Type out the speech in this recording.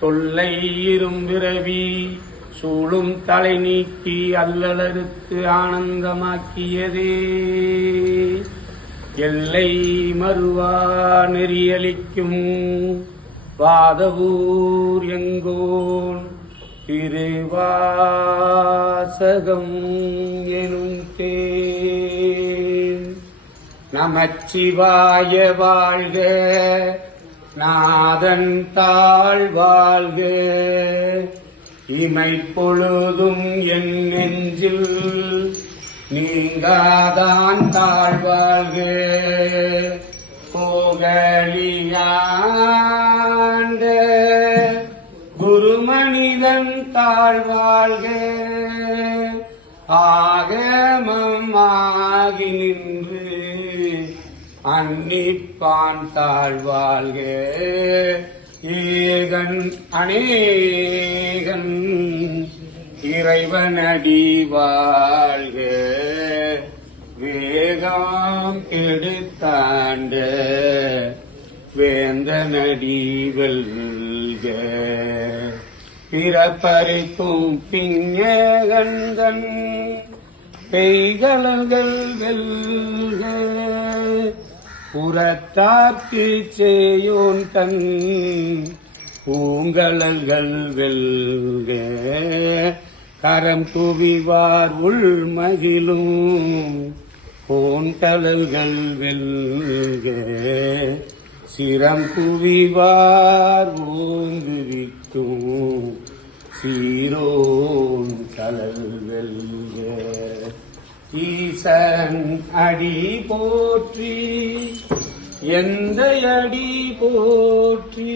தொல்லை இரும்பிறவி சூழும் தலை நீக்கி அல்லலருக்கு ஆனந்தமாக்கியதே எல்லை மறுவா நெறியளிக்கும் வாதவூர் எங்கோன் திருவாசகம் எனும் தேன். நமச்சிவாய வாழ்க, நாதன் தாழ் வாழ்க, இமைப்பொழுதும் என் நெஞ்சில் நீங்காதான் தாழ் வாழ்க. போகலியாண்ட குருமனிதன் தாழ் வாழ்க, ஆகமமாகி நின்று அன்னிப்பான் தாழ் வாழ்க. ஏகன் அநேகன் இறைவனடி வாழ்க, வேகம் கெடுத்தாண்ட வேந்தனடி வெல்க. பிறப்பறிக்கும் பிஞகந்தன் பெய்களங்கள் வெல்க, புறத்தார்க்கு செய்யோன் தன் பூங்கலல்கள் வெல்க. கரம் குவிவார் உள் மகிழும் போன்கலல்கள் வெல்க, சிரம் குவிவார் ஓங்குவிக்கும் சீரோன் கலல் வெல்க. ஈசன் அடி போற்றி, எந்த அடி போற்றி.